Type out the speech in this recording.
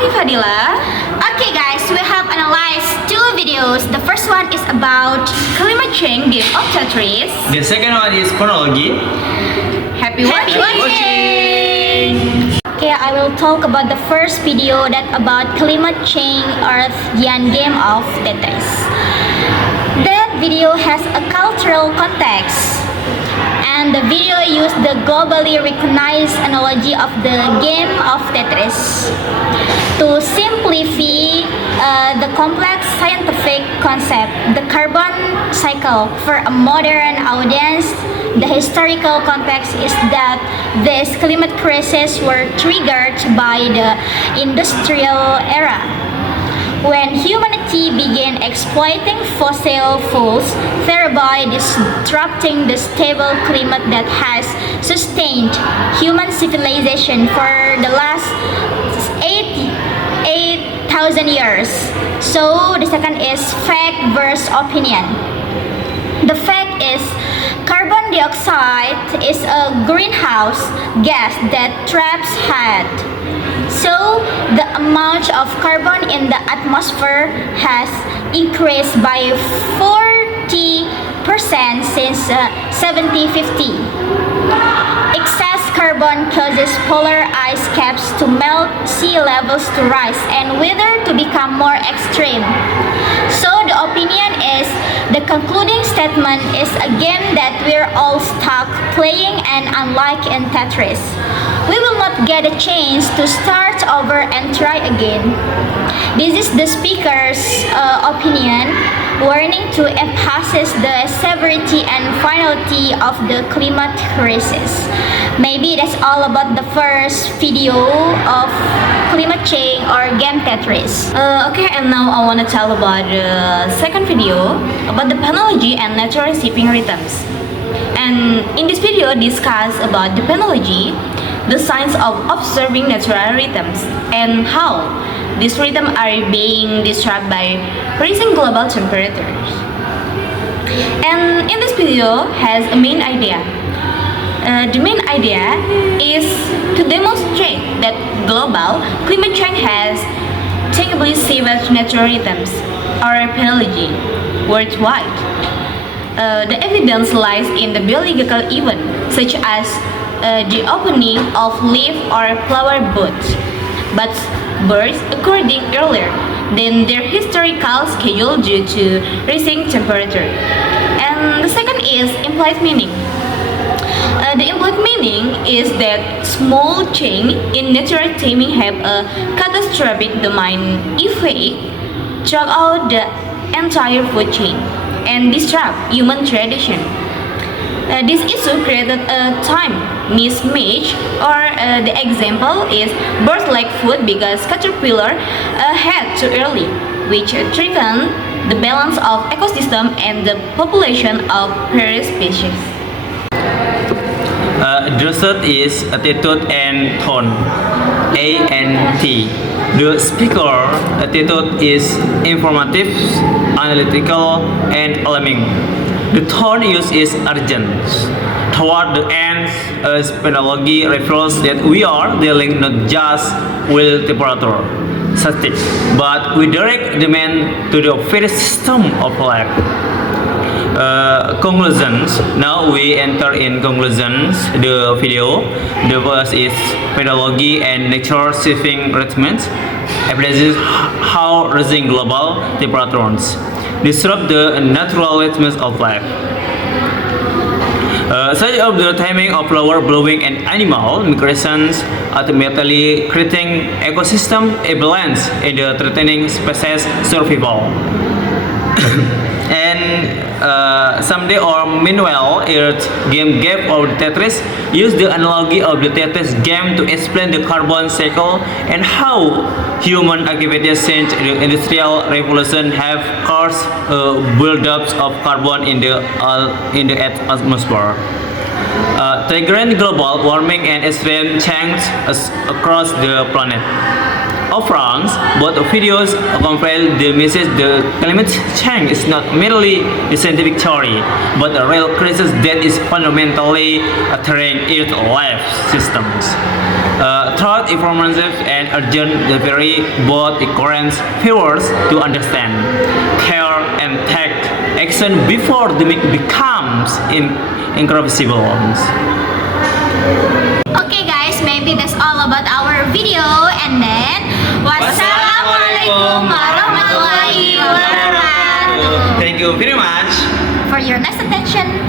me Fadila. Okay guys, we have analyzed two videos. The first one is about climate change game of Tetris. The second one is chronology. Happy Happy watching! watching! Okay, I will talk about the first video that about climate change Earth Giant game of Tetris. That video has a cultural context. And the video used the globally recognized analogy of the game of Tetris to simplify the complex scientific concept, the carbon cycle. For a modern audience, the historical context is that these climate crises were triggered by the industrial era, when humanity began exploiting fossil fuels, thereby disrupting the stable climate that has sustained human civilization for the last 8,000 years. So the second is fact versus opinion. The fact is carbon dioxide is a greenhouse gas that traps heat. So, the amount of carbon in the atmosphere has increased by 40% since 1750. Excess carbon causes polar ice caps to melt, sea levels to rise, and weather to become more extreme. So, the opinion is the concluding statement is a game that we're all stuck playing, and unlike in Tetris, we will not get a chance to start over and try again. This is the speaker's opinion, warning to emphasize the severity and finality of the climate crisis. Maybe that's all about the first video of climate change or game Tetris. Okay, and now I want to tell about the second video about the penology and natural shaping rhythms. And in this video, discuss about the penology, the science of observing natural rhythms, and how these rhythms are being disrupted by rising global temperatures. And in this video has a main idea. The main idea is to demonstrate that global climate change has tangibly savaged natural rhythms or penology worldwide. The evidence lies in the biological event, such as the opening of leaf or flower buds, but birds occurring earlier than their historical schedule due to rising temperature. And the second is implied meaning. The implied meaning is that small change in natural timing have a catastrophic domain effect throughout the entire food chain and disrupt human tradition. This issue created a time mismatch, or the example is birds like food because caterpillar had too early, which threatened the balance of ecosystem and the population of various species. The third is attitude and tone, A and T. The speaker attitude is informative, analytical, and alarming. The tone used is urgent. Toward the end, penology refers that we are dealing not just with temperature, static, but with direct demand to the very system of life. Conclusions. Now we enter in conclusions. The video. The first is penology and nature shifting rhythms. Emphasizes how rising global temperatures disrupt the natural rhythms of life. Such of the timing of flower blowing and animal migrations, ultimately creating ecosystem imbalance in the threatening species survival. And someday or meanwhile, Earth game of Tetris use the analogy of the Tetris game to explain the carbon cycle and how human activities since the industrial revolution have caused buildups of carbon in the atmosphere, triggering global warming and extreme change across the planet. all fronts, both videos convey the message that climate change is not merely a scientific theory, but a real crisis that is fundamentally altering Earth's life systems. Thought informative and urgent delivery both encourage viewers to understand, care, and take action before the myth becomes irreversible. Okay guys, maybe that's all about our video, and then wassalamualaikum warahmatullahi wabarakatuh. Thank you very much. For your next attention.